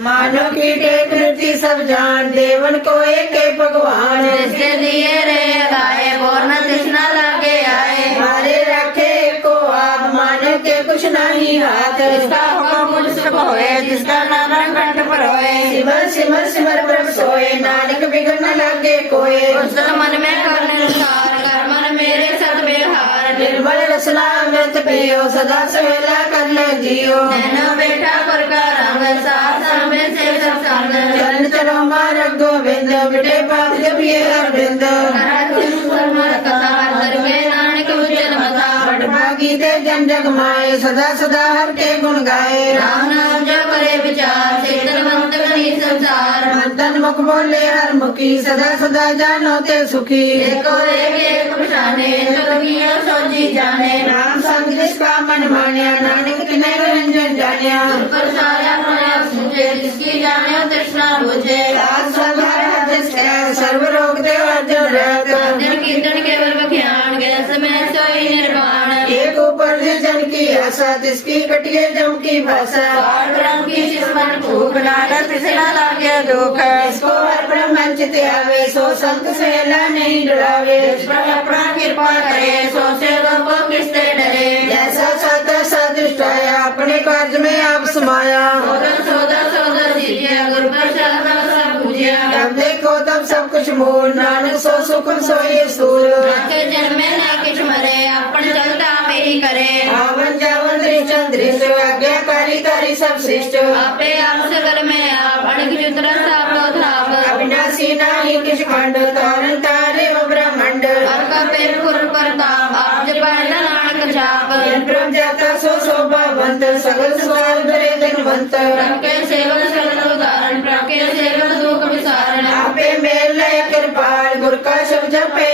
मानो की टेक नृति सब जान। देवन को एक भगवान। जिसके दिए रे गाए बोरना तृष्णा लागे आए। मारे रखे को आप मानो के कुछ नहीं हाथ। जिसका हुक्म मुझ सुख होए जिसका नाम कंठ पर होए। सिमर सिमर सिमर ब्रह्म सोए। नानक बिगड़ न लगे कोई उस मन में कर पियो सदा सवेला कर ले जियो। नैनो बेटा पर का रंग साथ में से सब संग चरण चलो मार गोविंद बिटे पाप उज्जैन मता। भागी दे जन जग माए सदा सदा हर के गुण गाए। राम नाम जो करे विचार चेतन मंत करी संसार। मंतन मुख बोले हर मुखी सदा सदा जानो ते सुखी। एको एक जोगियो सोजी जाने। राम जिसका मन मान्या नानक तिने रंजन जान्या पर सारा प्रयास मुझे जिसकी जाने तृष्णा बुझे सात सभा जिसका सर्व रोग देव अर्जुन रहत अर्जन कीर्तन केवल बख्यान गए समय सोई निर्वाण एक ऊपर से जन की आशा जिसकी कटिए जम की भाषा और ब्रह्म की जिसमन भूख नानक तिसना लागे दुख इसको हर ब्रह्मन चित आवे सो संत सेला नहीं डरावे जिस अपना कृपा करे सो सेवक को किससे डरे कार्य में आप समाया सोदर सोदर सोदर सीजिया गुरु पर शरण सब पूजिया तब देखो तब सब कुछ मूल नानक सो सुख सोए सूल के जन्मे ना किछ मरे अपन चलता मेरी करे आवन जावन दृष्ट दृष्ट आज्ञाकारी कारी सब श्रेष्ठ आपे आप सगर में आप अणिक चित्र स्थाप थाप अविनाशी नाही ਧਨਵੰਤ ਸਗਲ ਸੁਗਾਰ ਦਰੇ ਧਨਵੰਤ ਪ੍ਰਭਕੇ ਸੇਵਨ ਸਗਲ ਉਦਾਰਨ ਪ੍ਰਭਕੇ ਸੇਵਨ ਦੁਖ ਵਿਸਾਰਨ ਆਪੇ ਮੇਲ ਲੈ ਕਿਰਪਾਲ ਗੁਰ ਕਾ ਸ਼ਬਦ ਜਪੇ